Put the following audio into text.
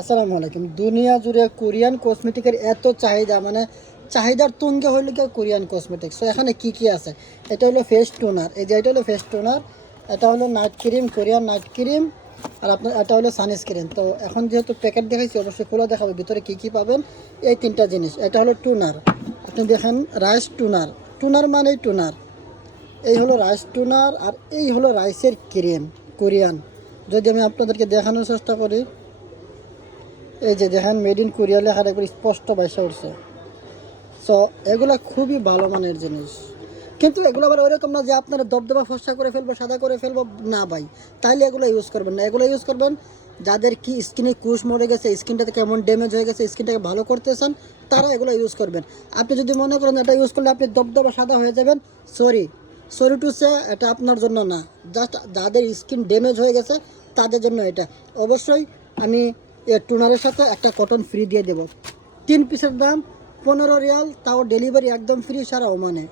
আসসালামু আলাইকুম। দুনিয়া জুড়ে কোরিয়ান কসমেটিকের এত চাহিদা, মানে চাহিদার তুঙ্গে হইল কি কোরিয়ান কসমেটিক্স। তো এখানে কি কি আছে? এটা হলো ফেস টোনার, এই যে এটা হলো ফেস টোনার, এটা হলো night cream, Korean night cream, আর আপনার এটা হলো সানস্ক্রিন। তো এখন যেহেতু প্যাকেট দেখাইছি, অবশ্যই খোলা দেখাবো ভিতরে কি কি পাবেন। এই তিনটা জিনিস, এটা হলো টোনার, আপনি দেখেন রাইস টোনার। টোনার মানেই টোনার, এই হলো রাইস টোনার, আর এই হলো রাইসের ক্রিম কোরিয়ান। যদি আমি আপনাদেরকে দেখানোর চেষ্টা করি, এই যে দেখেন মেড ইন কোরিয়া লেখা একবার স্পষ্ট বাইসা উঠছে। সো এগুলো খুবই ভালো মানের জিনিস, কিন্তু এগুলো আবার ওইরকম না যে আপনারা দবদবা ফর্সা করে ফেলবো, সাদা করে ফেলবো, না ভাই। তাইলে এগুলো ইউজ করবেন না। এগুলো ইউজ করবেন যাদের কি স্কিনে কুশ মরে গেছে, স্কিনটাতে কেমন ড্যামেজ হয়ে গেছে, স্কিনটাকে ভালো করতে চান, তারা এগুলো ইউজ করবেন। আপনি যদি মনে করেন এটা ইউজ করলে আপনি দবদবা সাদা হয়ে যাবেন, সরি সরি টু সে, এটা আপনার জন্য না। জাস্ট যাদের স্কিন ড্যামেজ হয়ে গেছে তাদের জন্য এটা। অবশ্যই আমি টোনারের সাথে একটা কটন ফ্রি দিয়ে দেবো। 3 পিসের দাম 15 রিয়াল, তাও ডেলিভারি একদম ফ্রি সারা ওমানে।